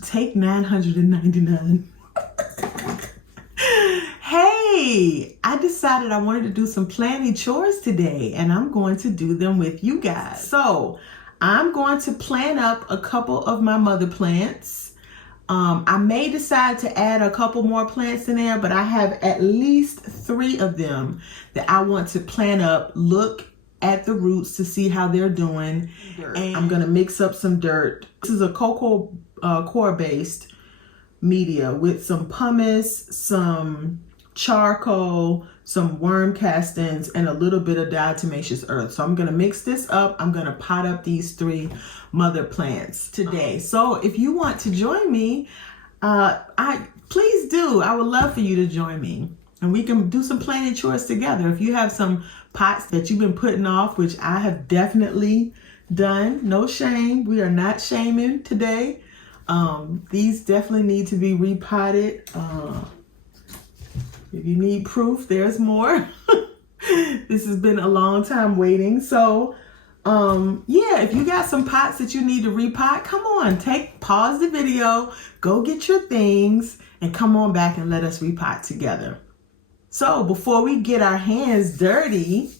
Take 999. Hey, I decided I wanted to do some planty chores today, and I'm going to do them with you guys. So I'm going to plant up a couple of my mother plants. I may decide to add a couple more plants in there, but I have at least 3 of them that I want to plant up, look at the roots to see how they're doing. And I'm gonna mix up some dirt. This is a coco-coir based media with some pumice, some charcoal, some worm castings, and a little bit of diatomaceous earth. So I'm gonna mix this up. I'm gonna pot up these 3 mother plants today. So if you want to join me, please do. I would love for you to join me, and we can do some planting chores together. If you have some pots that you've been putting off, which I have definitely done, no shame. We are not shaming today. These definitely need to be repotted. If you need proof, there's more. This has been a long time waiting. So yeah, if you got some pots that you need to repot, come on, pause the video, go get your things, and come on back and let us repot together. So before we get our hands dirty,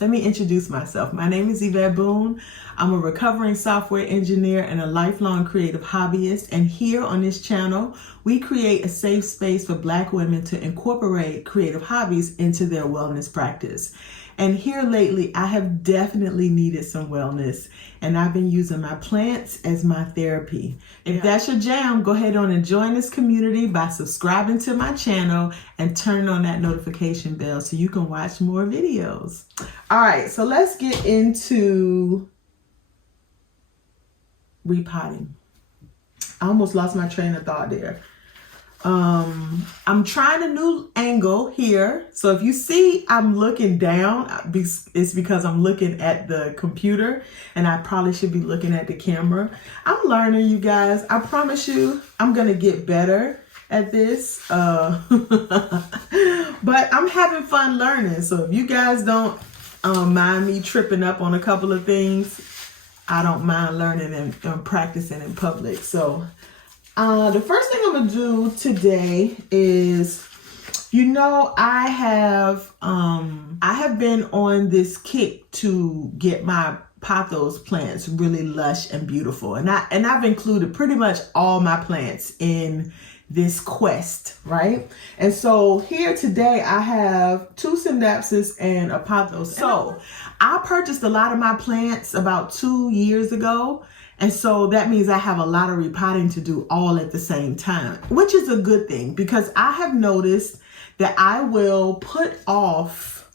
let me introduce myself. My name is Yvette Boone. I'm a recovering software engineer and a lifelong creative hobbyist. And here on this channel, we create a safe space for Black women to incorporate creative hobbies into their wellness practice. And here lately, I have definitely needed some wellness, and I've been using my plants as my therapy. If that's your jam, go ahead on and join this community by subscribing to my channel and turn on that notification bell so you can watch more videos. All right, so let's get into repotting. I almost lost my train of thought there. I'm trying a new angle here. So if you see I'm looking down, it's because I'm looking at the computer, and I probably should be looking at the camera. I'm learning, you guys. I promise you I'm going to get better at this. But I'm having fun learning. So if you guys don't mind me tripping up on a couple of things, I don't mind learning and practicing in public. So the first thing I'm gonna do today is, I have been on this kick to get my POTHOS plants really lush and beautiful, and I've included pretty much all my plants in this quest, right? And so here today I have 2 SCINDAPSUS and a POTHOS. So I purchased a lot of my plants about 2 years ago. And so that means I have a lot of repotting to do all at the same time, which is a good thing, because I have noticed that I will put off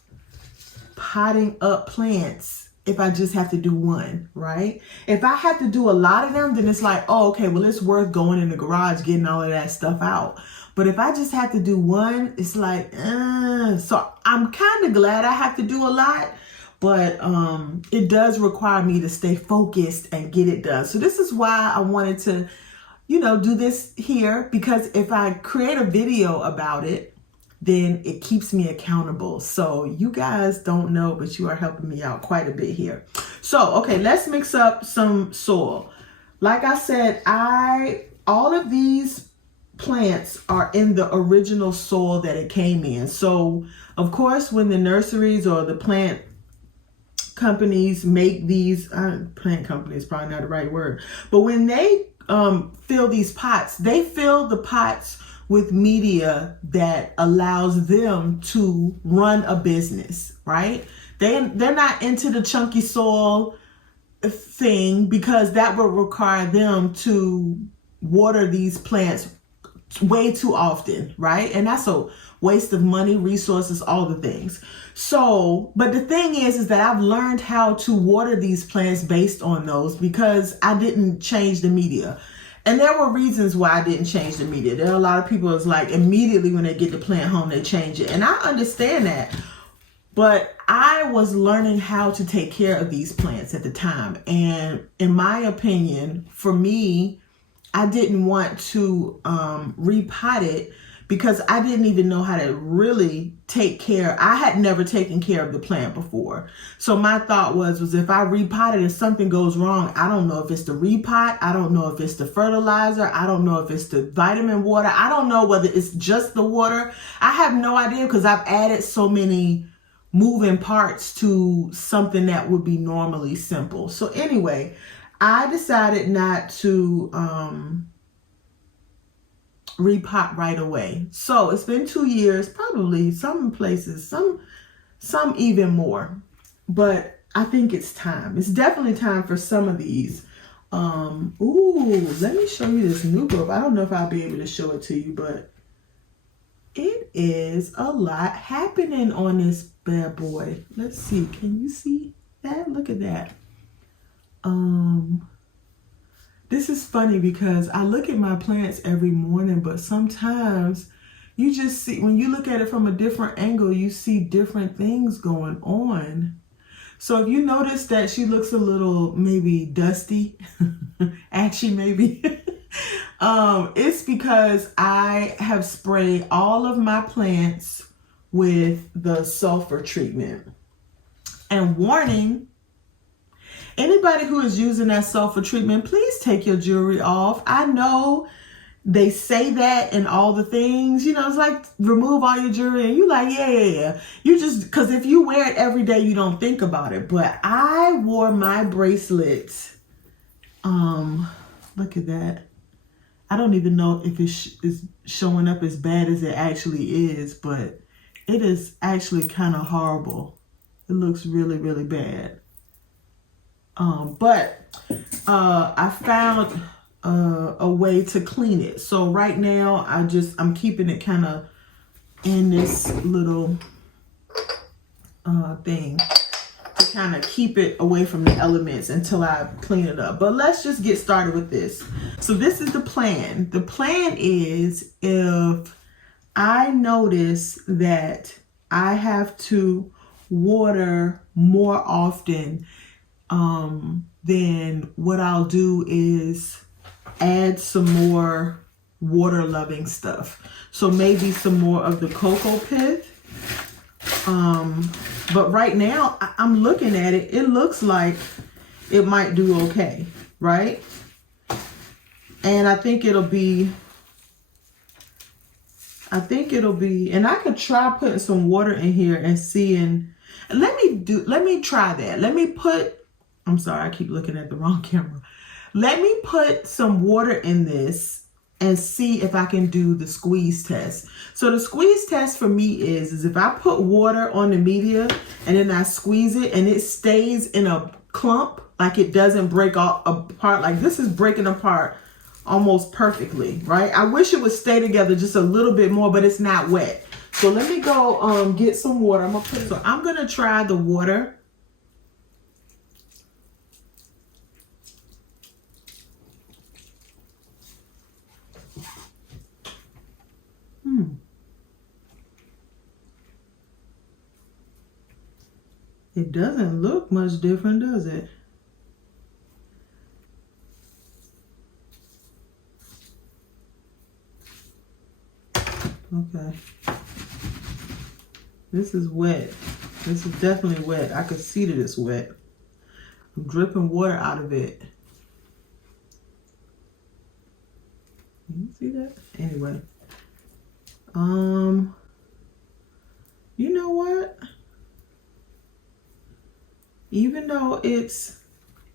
potting up plants if I just have to do one, right? If I have to do a lot of them, then it's like, oh, okay, well, it's worth going in the garage, getting all of that stuff out. But if I just have to do one, it's like, so I'm kind of glad I have to do a lot. But it does require me to stay focused and get it done. So this is why I wanted to, do this here, because if I create a video about it, then it keeps me accountable. So you guys don't know, but you are helping me out quite a bit here. So, okay, let's mix up some soil. Like I said, all of these plants are in the original soil that it came in. So, of course, when the nurseries or the plant companies make these, plant companies, probably not the right word, but when they fill these pots, they fill the pots with media that allows them to run a business, right? They're not into the chunky soil thing, because that would require them to water these plants way too often, right? And that's a waste of money, resources, all the things. So, but the thing is that I've learned how to water these plants based on those, because I didn't change the media. And there were reasons why I didn't change the media. There are a lot of people that's like, immediately when they get the plant home, they change it. And I understand that. But I was learning how to take care of these plants at the time. And in my opinion, for me, I didn't want to repot it, because I didn't even know how to really take care. I had never taken care of the plant before. So my thought was if I repot it and something goes wrong, I don't know if it's the repot. I don't know if it's the fertilizer. I don't know if it's the vitamin water. I don't know whether it's just the water. I have no idea because I've added so many moving parts to something that would be normally simple. So anyway, I decided not to repot right away. So it's been 2 years, probably some places, some even more, but I think it's time. It's definitely time for some of these. Ooh, let me show you this new growth. I don't know if I'll be able to show it to you, but it is a lot happening on this bad boy. Let's see. Can you see that? Look at that. This is funny because I look at my plants every morning, but sometimes you just see, when you look at it from a different angle, you see different things going on. So if you notice that she looks a little maybe dusty, ashy maybe, it's because I have sprayed all of my plants with the sulfur treatment. And warning, anybody who is using that sulfur treatment, please take your jewelry off. I know they say that and all the things, you know, it's like remove all your jewelry and you're like, yeah. You just, because if you wear it every day, you don't think about it. But I wore my bracelets. Look at that. I don't even know if it is showing up as bad as it actually is, but it is actually kind of horrible. It looks really, really bad. But I found a way to clean it. So right now I'm keeping it kind of in this little thing to kind of keep it away from the elements until I clean it up. But let's just get started with this. So this is the plan. The plan is if I notice that I have to water more often, then what I'll do is add some more water loving stuff. So maybe some more of the cocoa pith. But right now I'm looking at it. It looks like it might do okay, right? And I think it'll be, and I could try putting some water in here and seeing, let me try that. I'm sorry, I keep looking at the wrong camera. Let me put some water in this and see if I can do the squeeze test. So the squeeze test for me is if I put water on the media and then I squeeze it and it stays in a clump, like it doesn't break apart, like this is breaking apart almost perfectly, right? I wish it would stay together just a little bit more, but it's not wet. So let me go get some water. I'm gonna try the water. It doesn't look much different, does it? Okay. This is wet. This is definitely wet. I can see that it's wet. I'm dripping water out of it. Can you see that? Anyway. You know what? Even though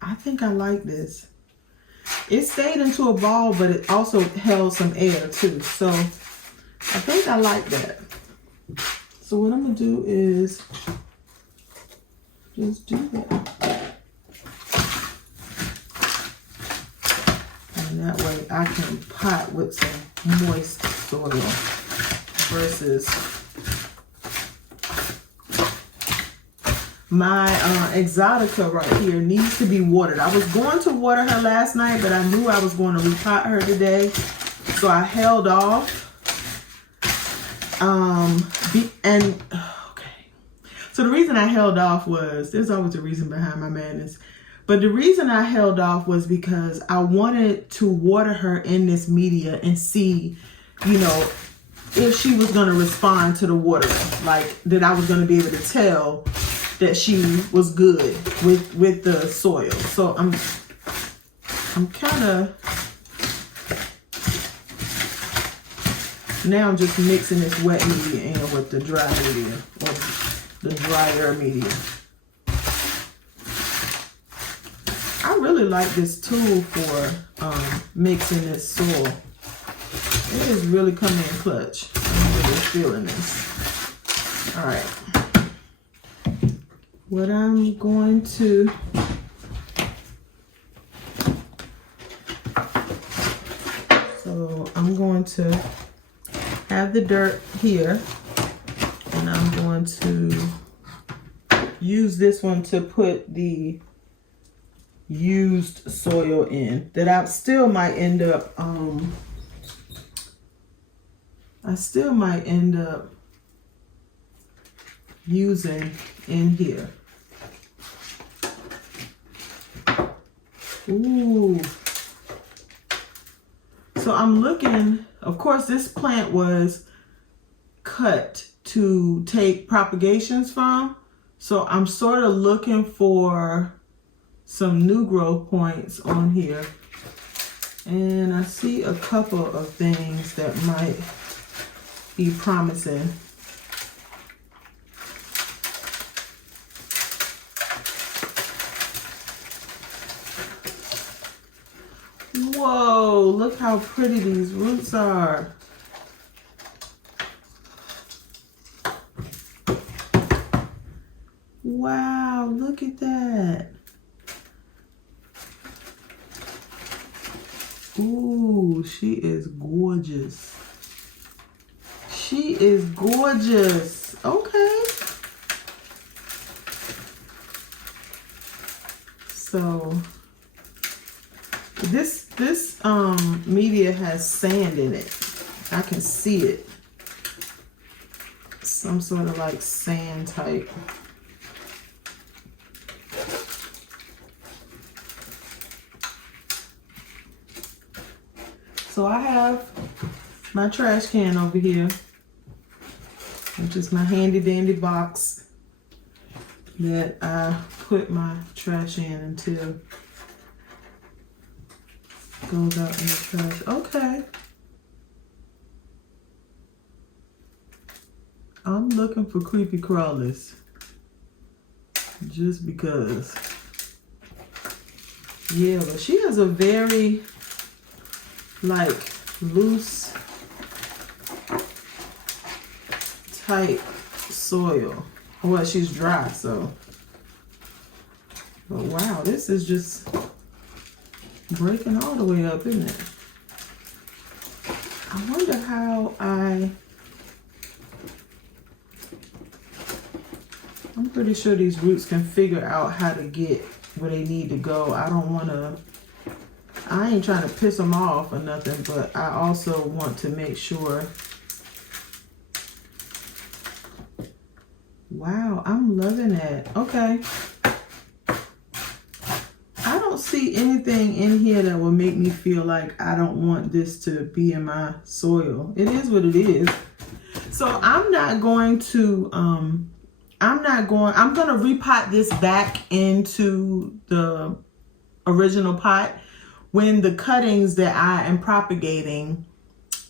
I think I like this. It stayed into a ball, but it also held some air too. So I think I like that. So what I'm gonna do is just do that. And that way I can pot with some moist soil versus my EXOTICA right here needs to be watered. I was going to water her last night, but I knew I was going to repot her today. So I held off. Okay. So the reason I held off was, there's always a reason behind my madness. But the reason I held off was because I wanted to water her in this media and see, you know, if she was going to respond to the watering, like that I was going to be able to tell that she was good with the soil. So I'm kind of, now I'm just mixing this wet media in with the dry media, or the drier media. I really like this tool for mixing this soil. It is really coming in clutch. I'm really feeling this. All right. What I'm going to I'm going to have the dirt here, and I'm going to use this one to put the used soil in that I still might end up using in here. Ooh. So I'm looking, of course this plant was cut to take propagations from, so I'm sort of looking for some new growth points on here, and I see a couple of things that might be promising. Whoa, look how pretty these roots are. Wow, look at that. Ooh, she is gorgeous. She is gorgeous. Okay. So this media has sand in it. I can see it. Some sort of like sand type. So I have my trash can over here, which is my handy dandy box that I put my trash in until it goes out in the trash. Okay. I'm looking for creepy crawlies just because. Yeah, but she has a very like loose type soil. Well, she's dry, so. But wow, this is just breaking all the way up, isn't it? I wonder how I'm pretty sure these roots can figure out how to get where they need to go. I ain't trying to piss them off or nothing, but I also want to make sure. Wow, I'm loving it. Okay. I don't see anything in here that will make me feel like I don't want this to be in my soil. It is what it is. So I'm going to repot this back into the original pot. When the cuttings that I am propagating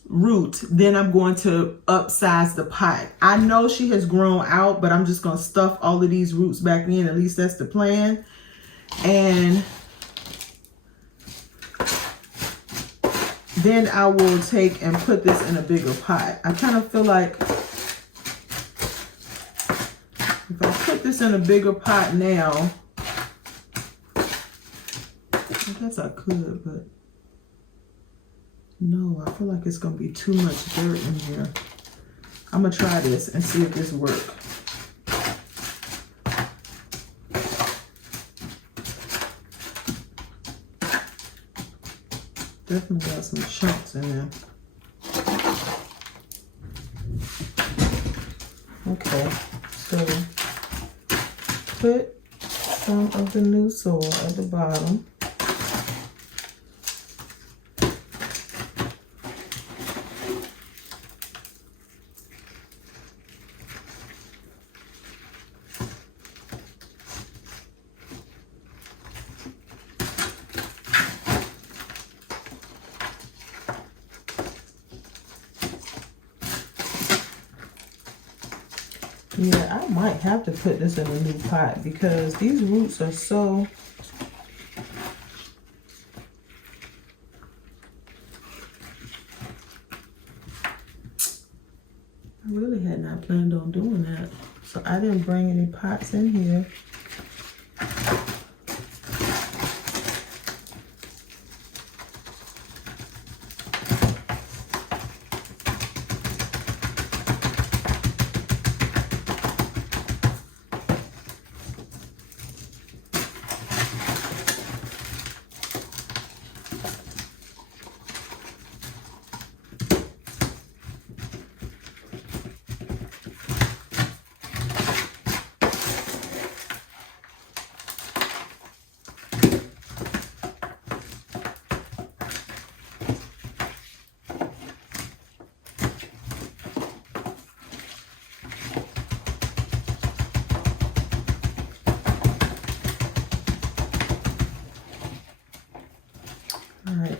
root, then I'm going to upsize the pot. I know she has grown out, but I'm just going to stuff all of these roots back in. At least that's the plan. And then I will take and put this in a bigger pot. I kind of feel like if I put this in a bigger pot now, I guess I could, but no, I feel like it's going to be too much dirt in here. I'm going to try this and see if this works. Definitely got some chunks in there. Okay, so put some of the new soil at the bottom. Yeah, I might have to put this in a new pot because these roots are so... I really had not planned on doing that. So I didn't bring any pots in here. All right.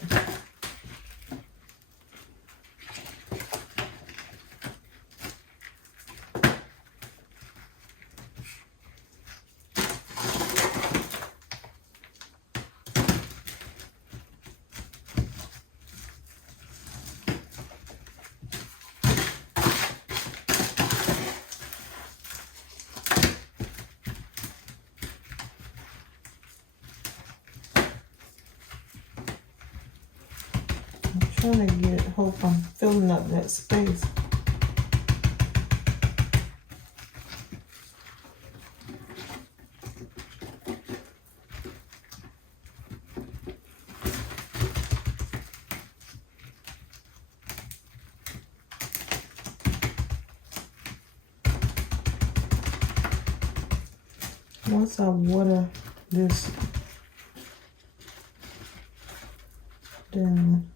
Trying to hope I'm filling up that space. Once I water this down,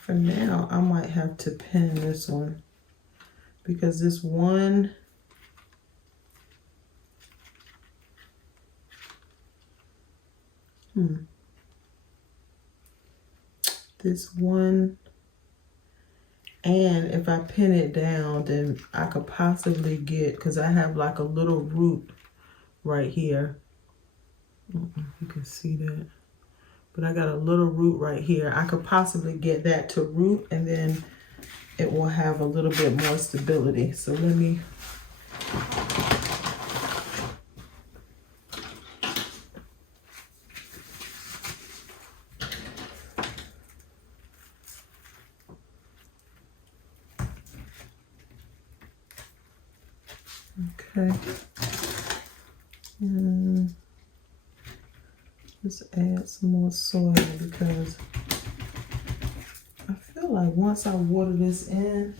for now, I might have to pin this one because this one, this one, and if I pin it down, then I could possibly get, because I have like a little root right here. I don't know if you can see that. But I got a little root right here. I could possibly get that to root and then it will have a little bit more stability. So let me... Okay. And just add some more soil because I feel like once I water this in,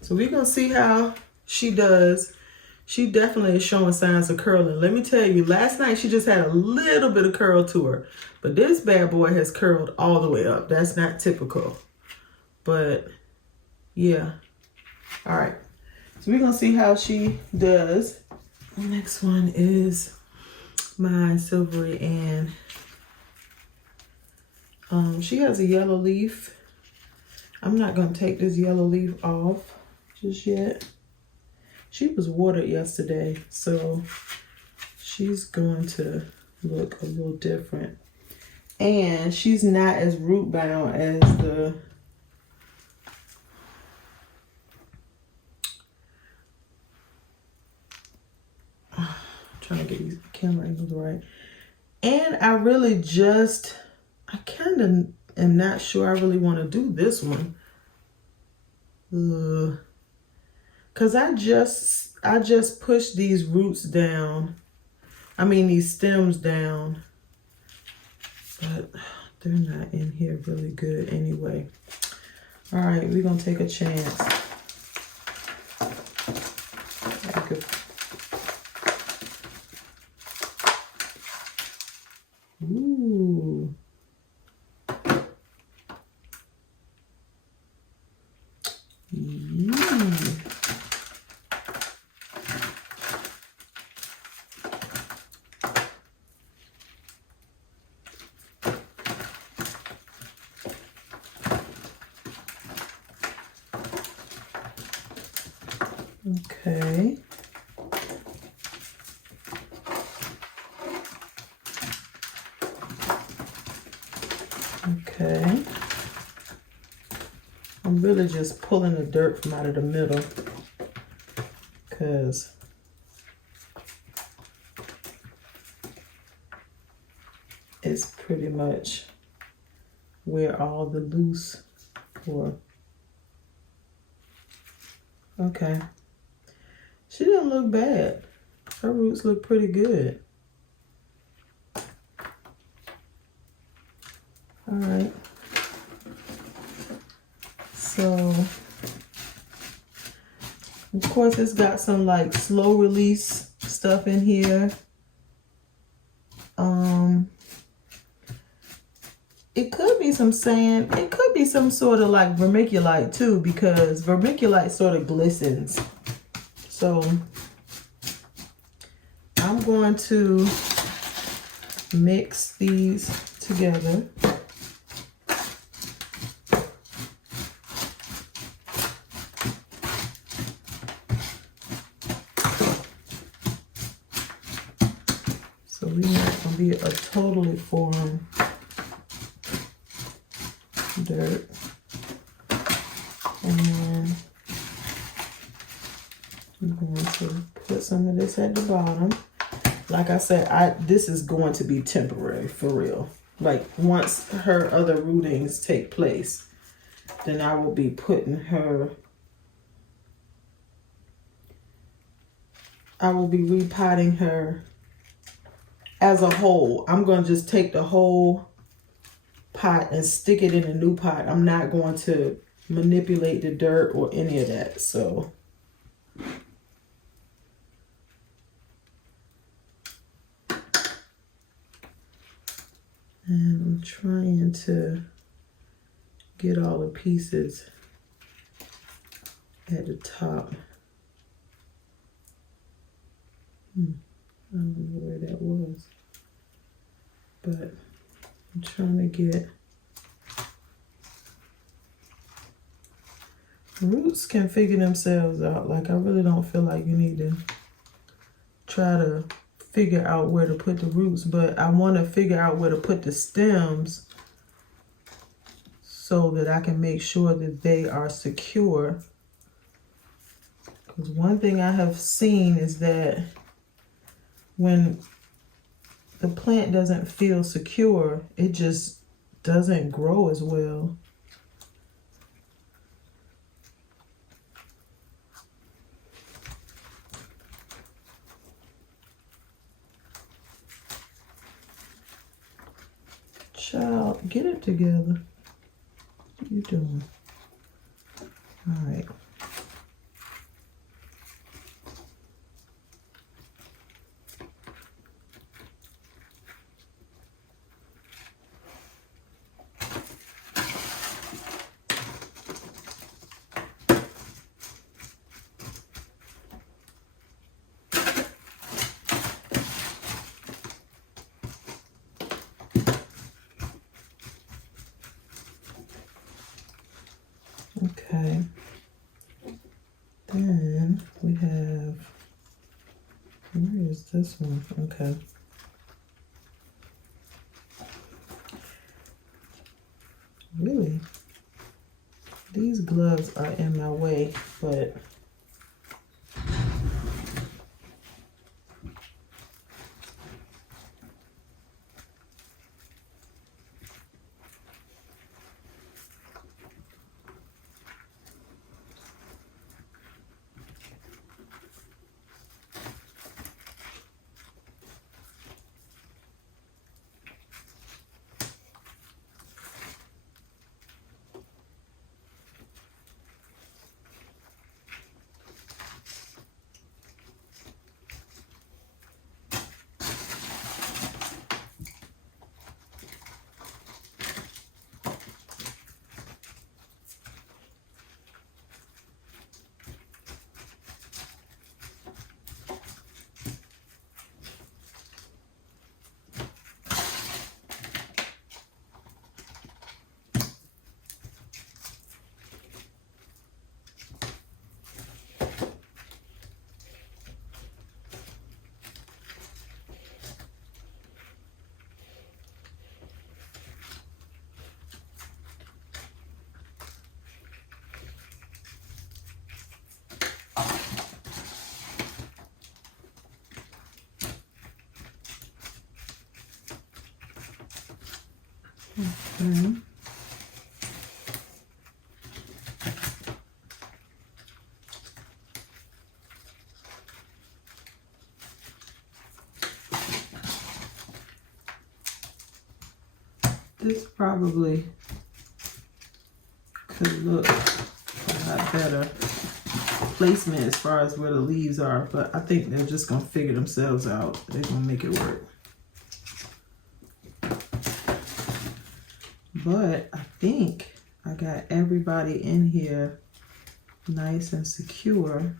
so we're going to see how she does. She definitely is showing signs of curling. Let me tell you, last night she just had a little bit of curl to her. But this bad boy has curled all the way up. That's not typical. But, yeah. All right. So we're going to see how she does. The next one is my Silvery, and she has a yellow leaf. I'm not going to take this yellow leaf off just yet. She was watered yesterday, so she's going to look a little different. And she's not as root bound as the trying to get these camera angles right. And I really just, I kind of am not sure I really want to do this one. Cause I just pushed these roots down. I mean these stems down. But they're not in here really good anyway. All right, we're gonna take a chance. Ooh. Okay. Okay. I'm really just pulling the dirt from out of the middle because it's pretty much where all the loose or okay. She didn't look bad. Her roots look pretty good. All right. So, of course, it's got some like slow release stuff in here. It could be some sand. It could be some sort of like vermiculite too, because vermiculite sort of glistens. So I'm going to mix these together. So we're not going to be a totally foreign dirt. And I'm going to put some of this at the bottom. Like I said, this is going to be temporary for real. Like once her other rootings take place, then I will be putting her, I will be repotting her as a whole. I'm going to just take the whole pot and stick it in a new pot. I'm not going to manipulate the dirt or any of that. So and I'm trying to get all the pieces at the top. I don't know where that was, but I'm trying to get, roots can figure themselves out. Like I really don't feel like you need to try to figure out where to put the roots, but I want to figure out where to put the stems so that I can make sure that they are secure. Because one thing I have seen is that when the plant doesn't feel secure, it just doesn't grow as well. Child, get it together. What are you doing? All right. Okay, then we have, where is this one? Okay. Really, these gloves are in my way, but Okay. This probably could look a lot better placement as far as where the leaves are, but I think they're just gonna figure themselves out. They're gonna make it work. But I think I got everybody in here nice and secure.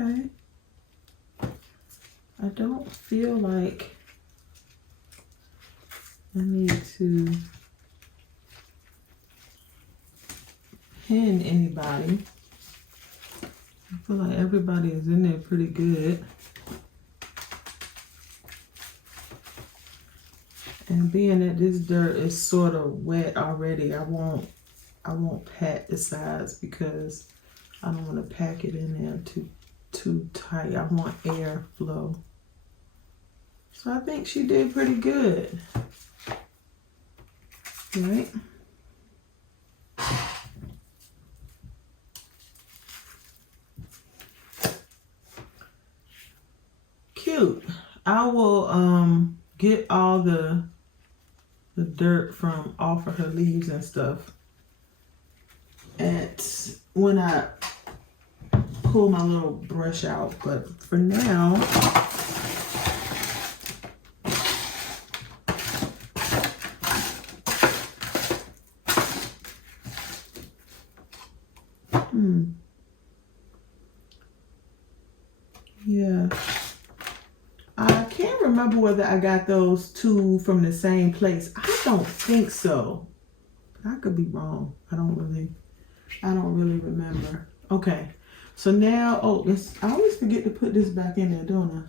Okay. I don't feel like I need to pin anybody. I feel like everybody is in there pretty good. And being that this dirt is sort of wet already, I won't pat the sides because I don't want to pack it in there too tight. I want air flow. So I think she did pretty good. Right? Cute. I will get all the dirt from off of her leaves and stuff when I pull my little brush out, but for now yeah, I can't remember whether I got those two from the same place. I don't think so. I could be wrong. I don't really remember. Okay. So now, I always forget to put this back in there, don't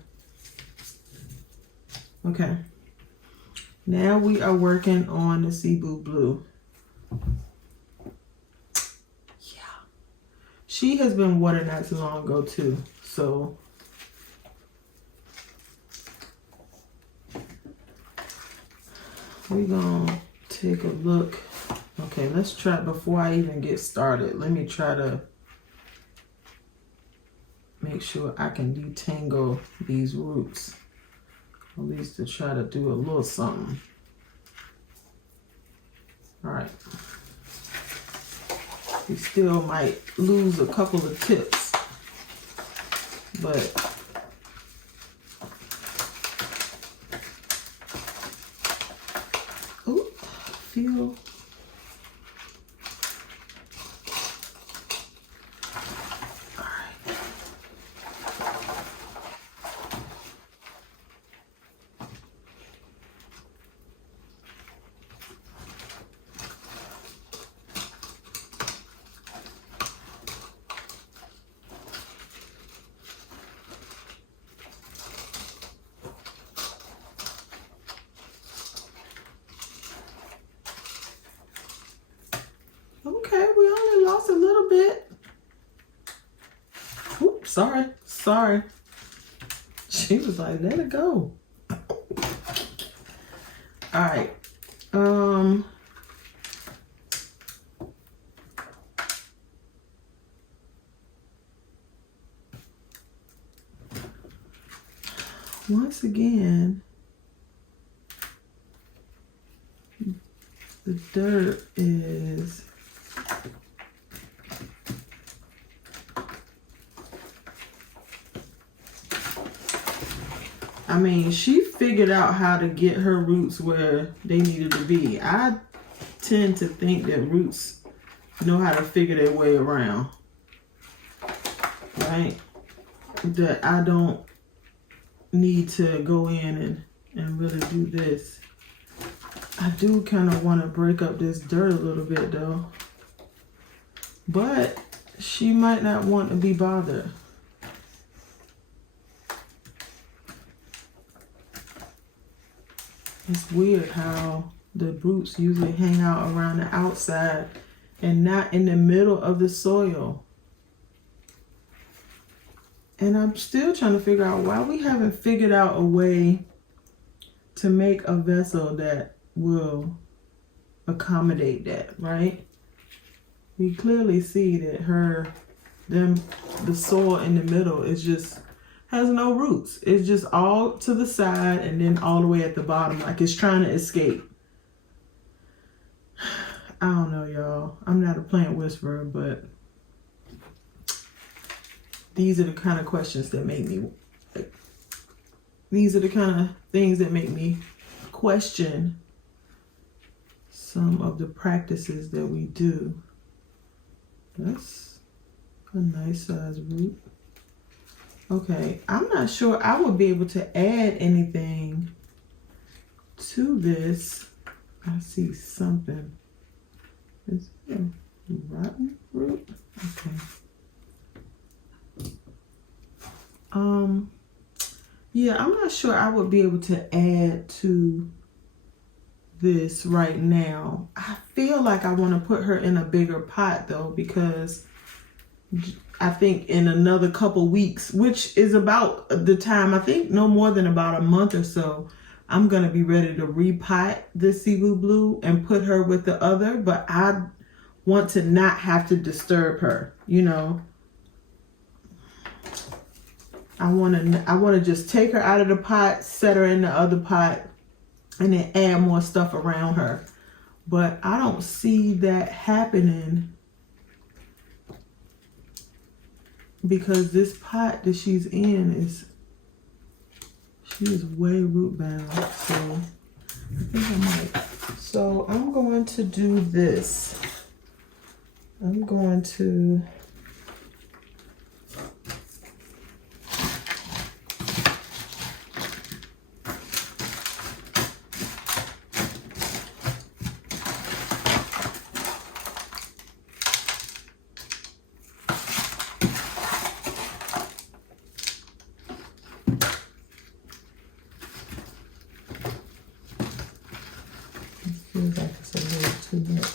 I? Okay. Now we are working on the CEBU blue. Yeah. She has been watered not too long ago too. So we're gonna take a look. Okay, let's try, before I even get started, let me try to make sure I can detangle these roots. At least to try to do a little something. All right. We still might lose a couple of tips, but feel. Okay, we only lost a little bit. Oops, sorry. She was like, let it go. All right. Once again, the dirt is I mean, she figured out how to get her roots where they needed to be. I tend to think that roots know how to figure their way around, right? That I don't need to go in and really do this. I do kind of want to break up this dirt a little bit though, but she might not want to be bothered. It's weird how the roots usually hang out around the outside and not in the middle of the soil. And I'm still trying to figure out why we haven't figured out a way to make a vessel that will accommodate that, right? We clearly see that the soil in the middle is just has no roots. It's just all to the side and then all the way at the bottom, like it's trying to escape. I don't know, y'all. I'm not a plant whisperer, but these are the kind of questions that make me, these are the kind of things that make me question some of the practices that we do. That's a nice size root. Okay, I'm not sure I would be able to add anything to this. I see something. Is it a rotten root? Okay. Yeah, I'm not sure I would be able to add to this right now. I feel like I want to put her in a bigger pot though, because I think in another couple weeks, which is about the time, I think no more than about a month or so, I'm going to be ready to repot the CEBU blue and put her with the other, but I want to not have to disturb her, you know. I want to just take her out of the pot, set her in the other pot, and then add more stuff around her. But I don't see that happening because this pot that she's in she is way root bound. So I think I might. So I'm going to do this. I'm going to feels like it's a little too much.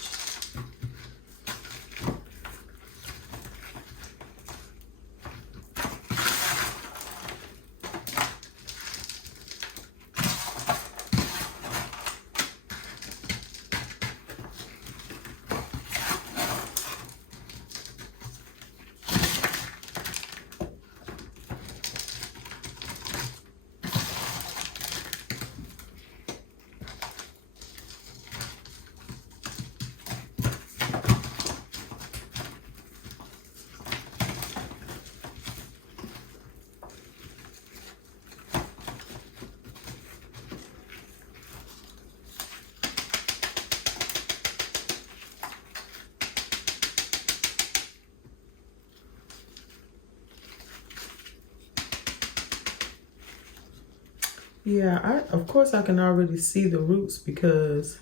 Yeah, of course I can already see the roots because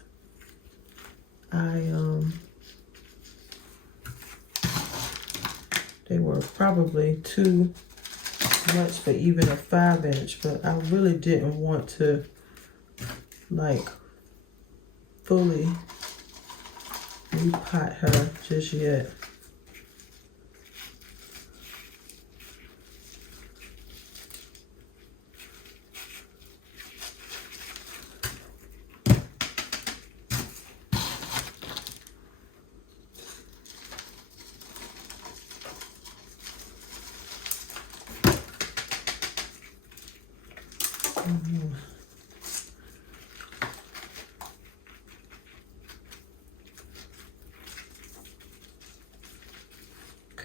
they were probably too much for even a 5-inch, but I really didn't want to like fully repot her just yet.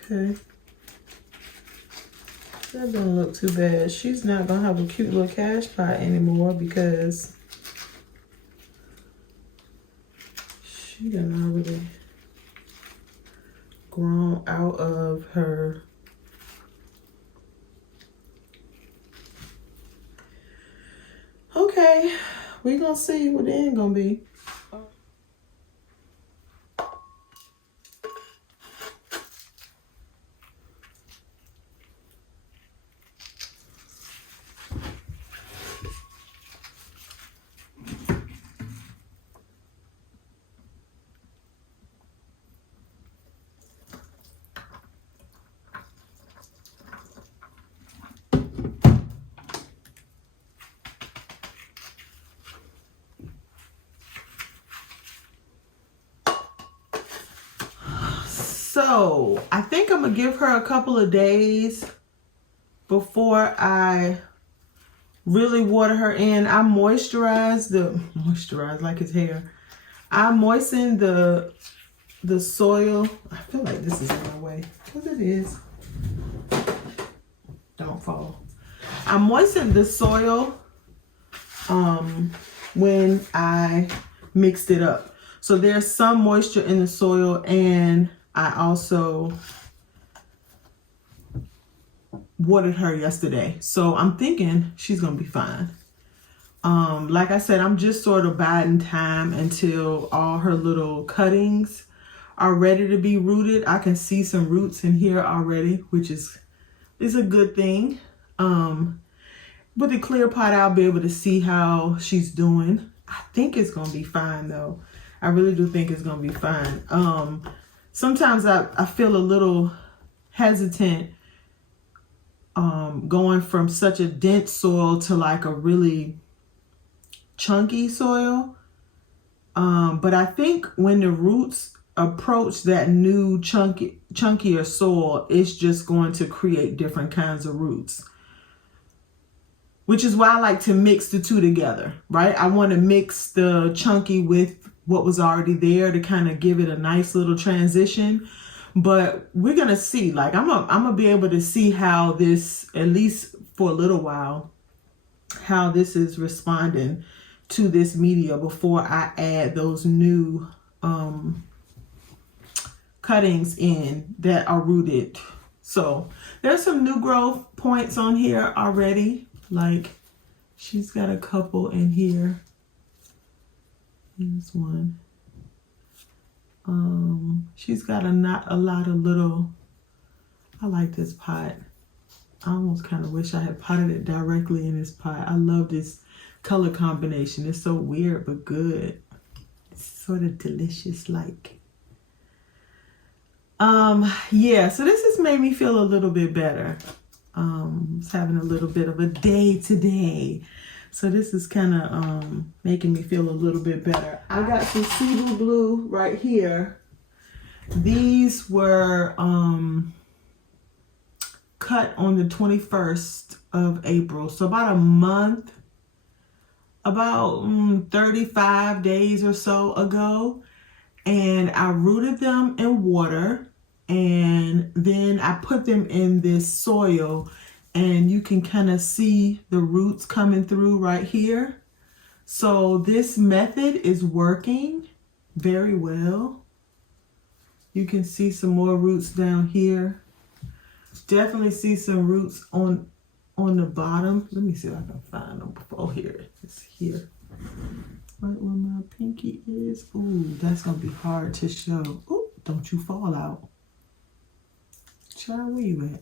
Okay. That doesn't look too bad. She's not gonna have a cute little cash pot anymore because she done already grown out of her. Okay, we gonna see what the end gonna be. So I think I'm gonna give her a couple of days before I really water her in. I moisturize like his hair. I moisten the soil. I feel like this is in my way because it is. Don't fall. I moisten the soil when I mixed it up. So there's some moisture in the soil, and I also watered her yesterday. So I'm thinking she's gonna be fine. Like I said, I'm just sort of biding time until all her little cuttings are ready to be rooted. I can see some roots in here already, which is a good thing. With the clear pot, I'll be able to see how she's doing. I think it's gonna be fine though. I really do think it's gonna be fine. Sometimes I feel a little hesitant going from such a dense soil to like a really chunky soil. But I think when the roots approach that new chunkier soil, it's just going to create different kinds of roots. Which is why I like to mix the two together, right? I want to mix the chunky with what was already there to kind of give it a nice little transition. But we're going to see, like I'm gonna be able to see how this, at least for a little while, how this is responding to this media before I add those new cuttings in that are rooted. So there's some new growth points on here already. Like she's got a couple in here. Here's one. She's got a lot of little. I like this pot. I almost kind of wish I had potted it directly in this pot. I love this color combination. It's so weird but good. It's sort of delicious like. Yeah, so this has made me feel a little bit better. I was having a little bit of a day today. So this is kind of making me feel a little bit better. I got some CEBU blue right here. These were cut on the 21st of April. So about a month, about 35 days or so ago. And I rooted them in water. And then I put them in this soil. And you can kind of see the roots coming through right here. So this method is working very well. You can see some more roots down here. Definitely see some roots on the bottom. Let me see if I can find them before here. It's here. Right where my pinky is. Ooh, that's gonna be hard to show. Ooh, don't you fall out. Child, where you at?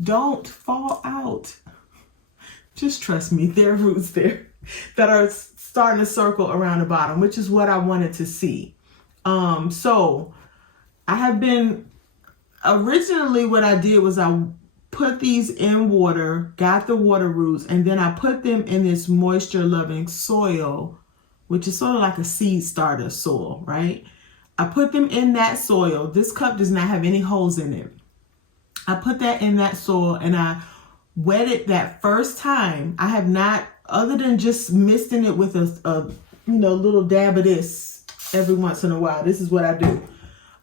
Don't fall out. Just trust me, there are roots there that are starting to circle around the bottom, which is what I wanted to see. So I have been, originally what I did was I put these in water, got the water roots, and then I put them in this moisture loving soil, which is sort of like a seed starter soil, right? I put them in that soil. This cup does not have any holes in it. I put that in that soil and I wet it that first time. I have not, other than just misting it with a little dab of this every once in a while. This is what I do.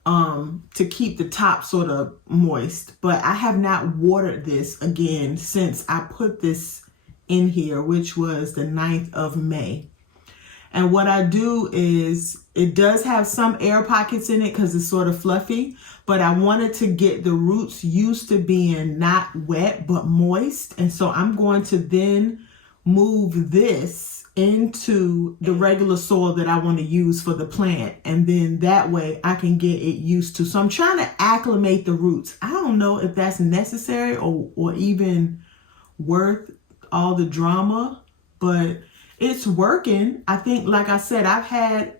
to keep the top sort of moist. But I have not watered this again since I put this in here, which was the 9th of May. And what I do is, it does have some air pockets in it because it's sort of fluffy, but I wanted to get the roots used to being not wet but moist. And so I'm going to then move this into the regular soil that I want to use for the plant. And then that way I can get it used to. So I'm trying to acclimate the roots. I don't know if that's necessary or even worth all the drama, but it's working. I think, like I said, I've had,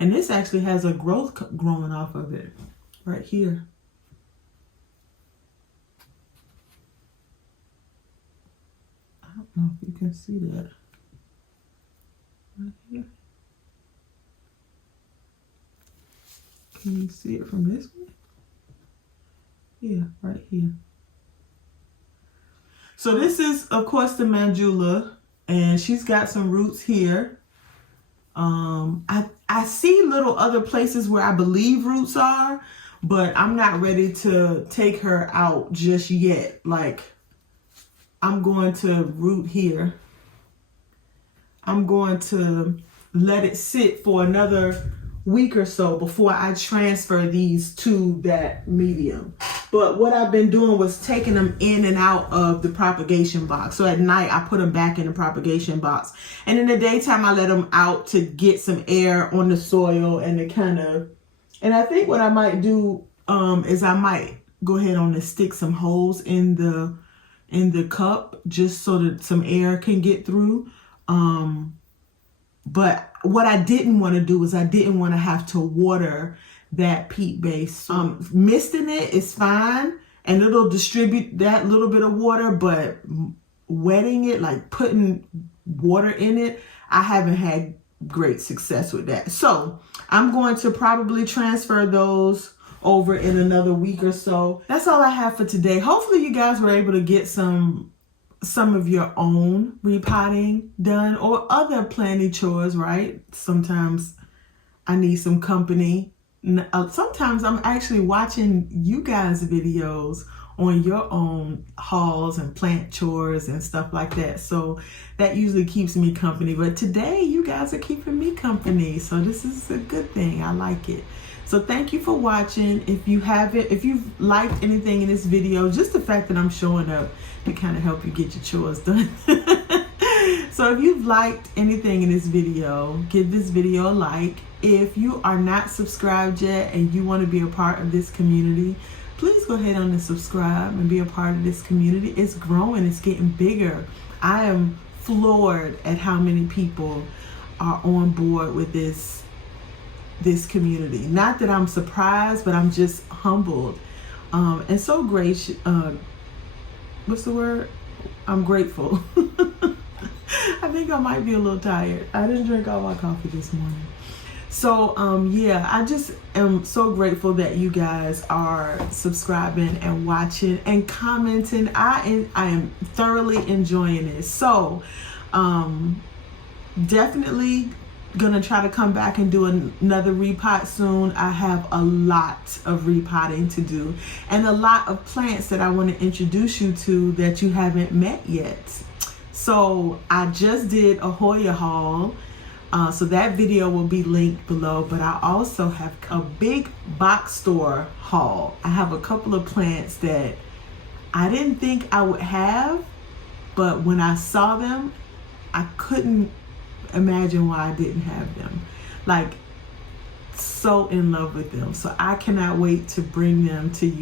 and this actually has a growth growing off of it right here. I don't know if you can see that. Right here. Can you see it from this way? Yeah, right here. So this is, of course, the Mandula, and she's got some roots here. I see little other places where I believe roots are, but I'm not ready to take her out just yet. Like, I'm going to root here. I'm going to let it sit for another week or so before I transfer these to that medium. But what I've been doing was taking them in and out of the propagation box. So at night I put them back in the propagation box, and in the daytime I let them out to get some air on the soil and to kind of, and I think what I might do is I might go ahead on and stick some holes in the cup just so that some air can get through. But what I didn't want to do is I didn't want to have to water that peat base. Misting it is fine, and it'll distribute that little bit of water, but wetting it, like putting water in it, I haven't had great success with that. So I'm going to probably transfer those over in another week or so. That's all I have for today. Hopefully you guys were able to get some of your own repotting done, or other planting chores, right? Sometimes I need some company. Sometimes I'm actually watching you guys' videos on your own hauls and plant chores and stuff like that. So that usually keeps me company. But today you guys are keeping me company. So this is a good thing. I like it. So thank you for watching. If you've liked anything in this video, just the fact that I'm showing up to kind of help you get your chores done. So if you've liked anything in this video, give this video a like. If you are not subscribed yet and you want to be a part of this community, please go ahead on and subscribe and be a part of this community. It's growing, it's getting bigger. I am floored at how many people are on board with this community. Not that I'm surprised, but I'm just humbled and so gracious. What's the word? I'm grateful. I think I might be a little tired. I didn't drink all my coffee this morning. So yeah, I just am so grateful that you guys are subscribing and watching and commenting. I am thoroughly enjoying this. So definitely gonna try to come back and do another repot soon. I have a lot of repotting to do and a lot of plants that I want to introduce you to that you haven't met yet. So I just did a HOYA haul, so that video will be linked below, but I also have a big box store haul. I have a couple of plants that I didn't think I would have, but when I saw them, I couldn't imagine why I didn't have them. Like, so in love with them. So I cannot wait to bring them to you.